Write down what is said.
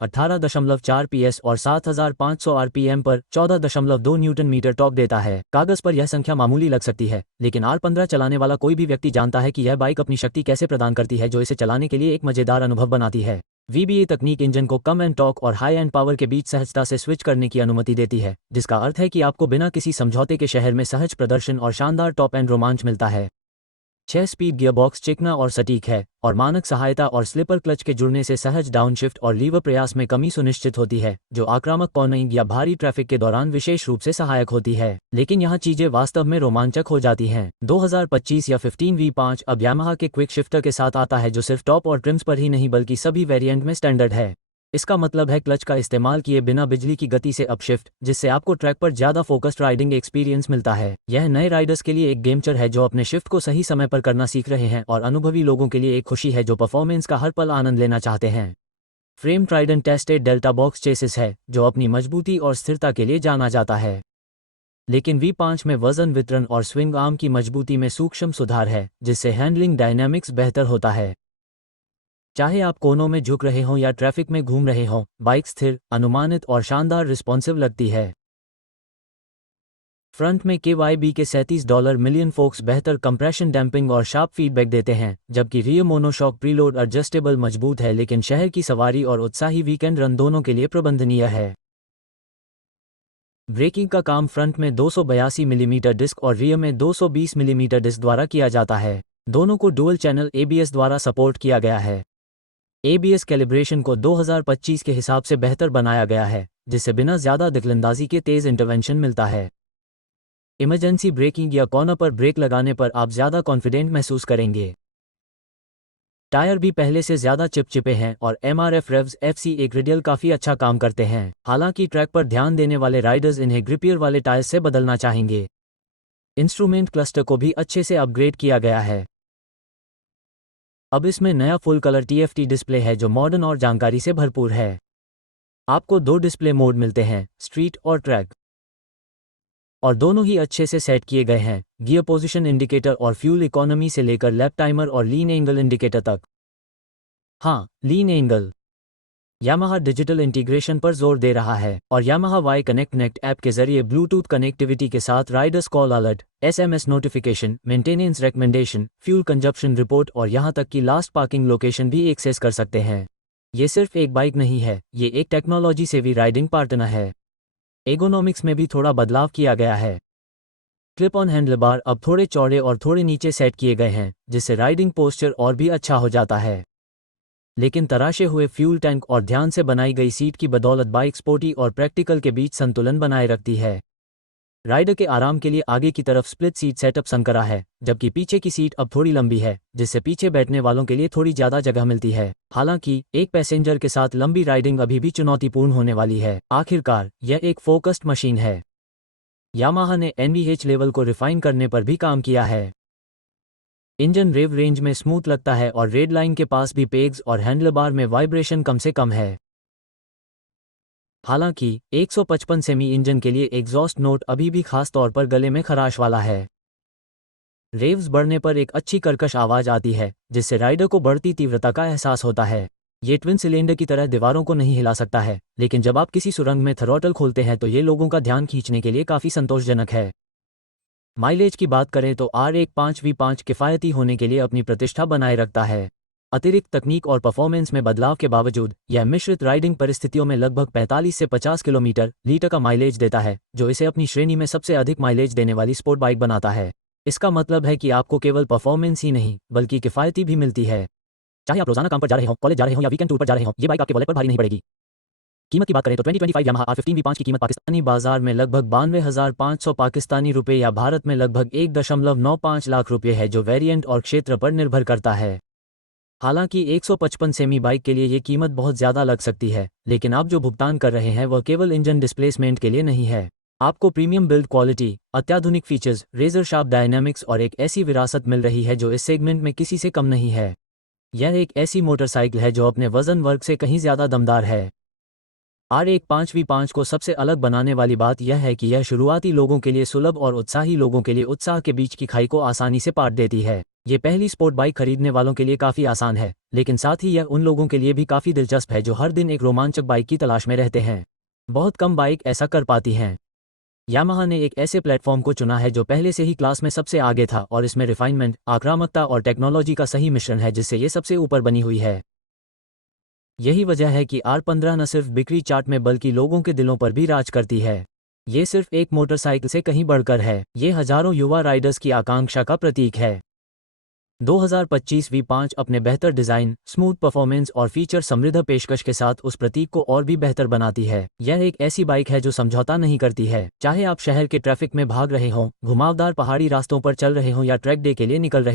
18.4 PS और 7500 RPM पर 14.2 Newton metre torque देता है। कागज पर यह संख्या मामूली लग सकती है, लेकिन R15 चलाने वाला कोई भी व्यक्ति जानता है कि यह बाइक अपनी शक्ति कैसे प्रदान करती है, जो इसे चलाने के लिए एक मजेदार अनुभव बनाती है। VBA तकनीक इंजन को कम एंड टॉर्क और हाई एंड पावर के बीच सहजता से स्विच करने की अनुमति देती है, जिसका अर्थ है कि आपको बिना किसी समझौते के शहर में सहज प्रदर्शन और शानदार टॉप एंड रोमांच मिलता है। 6 स्पीड गियरबॉक्स चिकना और सटीक है, और मानक सहायता और स्लिपर क्लच के जुड़ने से सहज डाउनशिफ्ट और लीवर प्रयास में कमी सुनिश्चित होती है, जो आक्रामक कॉर्नरिंग या भारी ट्रैफिक के दौरान विशेष रूप से सहायक होती है। लेकिन यहाँ चीजें वास्तव में रोमांचक हो जाती हैं। 2025 या 15 V5 अब यामाहा के क्विक शिफ्टर के साथ आता है, जो सिर्फ टॉप और ट्रिम्स पर ही नहीं बल्कि सभी वेरिएंट में स्टैंडर्ड है। इसका मतलब है क्लच का इस्तेमाल किए बिना बिजली की गति से अपशिफ्ट, जिससे आपको ट्रैक पर ज्यादा फोकस्ड राइडिंग एक्सपीरियंस मिलता है। यह नए राइडर्स के लिए एक गेमचर है जो अपने शिफ्ट को सही समय पर करना सीख रहे हैं, और अनुभवी लोगों के लिए एक खुशी है जो परफॉर्मेंस का हर पल आनंद लेना चाहते हैं। Frame Trident tested delta box chassis है, जो अपनी मजबूती और स्थिरता के लिए जाना जाता है। लेकिन V5 में वजन वितरण और स्विंग आर्म की मजबूती में सूक्ष्म सुधार है, जिससे हैंडलिंग डायनामिक्स बेहतर होता है। चाहे आप कोनों में झुक रहे हों या ट्रैफिक में घूम रहे हों, बाइक स्थिर, अनुमानित और शानदार रिस्पॉन्सिव लगती है। फ्रंट में KYB के $37 मिलियन फोक्स बेहतर कंप्रेशन डैम्पिंग और शार्प फीडबैक देते हैं, जबकि रियर मोनोशॉक प्रीलोड एडजस्टेबल मजबूत है, लेकिन शहर की सवारी और उत्साही वीकेंड रन दोनों के लिए प्रबंधनीय है। ब्रेकिंग का काम फ्रंट में 282 मिलीमीटर डिस्क और रियर में 220 मिलीमीटर डिस्क द्वारा किया जाता है। दोनों को डुअल चैनल ABS द्वारा सपोर्ट किया गया है। ABS कैलिब्रेशन को 2025 के हिसाब से बेहतर बनाया गया है, जिससे बिना ज्यादा दखलंदाजी के तेज इंटरवेंशन मिलता है। इमरजेंसी ब्रेकिंग या कॉर्नर पर ब्रेक लगाने पर आप ज्यादा कॉन्फिडेंट महसूस करेंगे। टायर भी पहले से ज्यादा चिपचिपे हैं, और MRF Revs FC1 रेडियल काफी अच्छा काम करते हैं। हालांकि ट्रैक पर ध्यान देने वाले राइडर्स इन्हें ग्रिपियर वाले टायर से बदलना चाहेंगे। इंस्ट्रूमेंट क्लस्टर को भी अच्छे से अपग्रेड किया गया है। अब इसमें नया फुल कलर TFT डिस्प्ले है, जो मॉडर्न और जानकारी से भरपूर है। आपको 2 डिस्प्ले मोड मिलते हैं, स्ट्रीट और ट्रैक, और दोनों ही अच्छे से सेट किए गए हैं। गियर पोजीशन इंडिकेटर और फ्यूल इकोनॉमी से लेकर लैप टाइमर और लीन एंगल इंडिकेटर तक। हाँ, लीन एंगल। यामाहा डिजिटल इंटीग्रेशन पर जोर दे रहा है, और यामाहा वाई कनेक्ट ऐप के जरिए ब्लूटूथ कनेक्टिविटी के साथ Riders call alert, SMS notification, maintenance recommendation, fuel consumption report और यहां तक कि लास्ट पार्किंग लोकेशन भी एक्सेस कर सकते हैं। ये सिर्फ एक बाइक नहीं है, ये एक टेक्नोलॉजी सेवी राइडिंग पार्टनर है। एर्गोनॉमिक्स में भी थोड़ा बदलाव किया गया है। क्लिप ऑन हैंडलबार अब थोड़े चौड़े और थोड़े नीचे सेट किए गए हैं, जिससे राइडिंग पोस्चर और भी अच्छा हो जाता है। लेकिन तराशे हुए फ्यूल टैंक और ध्यान से बनाई गई सीट की बदौलत बाइक स्पोर्टी और प्रैक्टिकल के बीच संतुलन बनाए रखती है। राइडर के आराम के लिए आगे की तरफ स्प्लिट सीट सेटअप संकरा है, जबकि पीछे की सीट अब थोड़ी लंबी है, जिससे पीछे बैठने वालों के लिए थोड़ी ज्यादा जगह मिलती है। हालांकि एक पैसेंजर के साथ लंबी राइडिंग अभी भी चुनौतीपूर्ण होने वाली है। आखिरकार यह एक फोकस्ड मशीन है। यामाहा ने NVH लेवल को रिफाइन करने पर भी काम किया है। इंजन रेव रेंज में स्मूथ लगता है, और रेड लाइन के पास भी पेग्स और हैंडलबार में वाइब्रेशन कम से कम है। हालांकि 155 सेमी इंजन के लिए एग्जॉस्ट नोट अभी भी खास तौर पर गले में खराश वाला है। रेव्स बढ़ने पर एक अच्छी कर्कश आवाज आती है, जिससे राइडर को बढ़ती तीव्रता का एहसास होता है। ये ट्विन सिलेंडर की तरह दीवारों को नहीं हिला सकता है, लेकिन जब आप किसी सुरंग में थ्रॉटल खोलते हैं तो ये लोगों का ध्यान खींचने के लिए काफी संतोषजनक है। माइलेज की बात करें तो R15 V5 किफायती होने के लिए अपनी प्रतिष्ठा बनाए रखता है। अतिरिक्त तकनीक और परफॉर्मेंस में बदलाव के बावजूद यह मिश्रित राइडिंग परिस्थितियों में लगभग 45 से 50 किलोमीटर लीटर का माइलेज देता है, जो इसे अपनी श्रेणी में सबसे अधिक माइलेज देने वाली स्पोर्ट बाइक बनाता है। इसका मतलब है कि आपको केवल परफॉर्मेंस ही नहीं बल्कि किफायती भी मिलती है। चाहे आप रोजाना काम पर जा रहे हो, कॉलेज जा रहे हो या वीकेंड टूर पर जा रहे हो, ये बाइक आपके वॉलेट पर भारी नहीं पड़ेगी। कीमत की बात करें तो 2025 यामाहा R15 V5 की कीमत पाकिस्तानी बाजार में लगभग 92,500 पाकिस्तानी रुपये या भारत में लगभग 1.95 लाख रुपये है, जो वेरिएंट और क्षेत्र पर निर्भर करता है। हालांकि 155 सेमी बाइक के लिए ये कीमत बहुत ज़्यादा लग सकती है, लेकिन आप जो भुगतान कर रहे हैं वह केवल इंजन डिस्प्लेसमेंट के लिए नहीं है। आपको प्रीमियम बिल्ड क्वालिटी, अत्याधुनिक फीचर्स, रेजर शार्प डायनामिक्स और एक ऐसी विरासत मिल रही है जो इस सेगमेंट में किसी से कम नहीं है। यह एक ऐसी मोटरसाइकिल है जो अपने वजन वर्ग से कहीं ज़्यादा दमदार है। R15 V5 को सबसे अलग बनाने वाली बात यह है कि यह शुरुआती लोगों के लिए सुलभ और उत्साही लोगों के लिए उत्साह के बीच की खाई को आसानी से पाट देती है। ये पहली स्पोर्ट बाइक खरीदने वालों के लिए काफ़ी आसान है, लेकिन साथ ही यह उन लोगों के लिए भी काफ़ी दिलचस्प है जो हर दिन एक रोमांचक बाइक की तलाश में रहते हैं। बहुत कम बाइक ऐसा कर पाती हैं। यामाहा ने एक ऐसे प्लेटफॉर्म को चुना है जो पहले से ही क्लास में सबसे आगे था और इसमें रिफाइनमेंट, आक्रामकता और टेक्नोलॉजी का सही मिश्रण है जिससे ये सबसे ऊपर बनी हुई है। यही वजह है कि R15 न सिर्फ बिक्री चार्ट में बल्कि लोगों के दिलों पर भी राज करती है। ये सिर्फ एक मोटरसाइकिल से कहीं बढ़कर है, ये हजारों युवा राइडर्स की आकांक्षा का प्रतीक है। 2025 V5 अपने बेहतर डिज़ाइन, स्मूथ परफॉर्मेंस और फीचर समृद्ध पेशकश के साथ उस प्रतीक को और भी बेहतर बनाती है। यह एक ऐसी बाइक है जो समझौता नहीं करती है, चाहे आप शहर के ट्रैफिक में भाग रहे हों, घुमावदार पहाड़ी रास्तों पर चल रहे हों या ट्रैक डे के लिए निकल रहे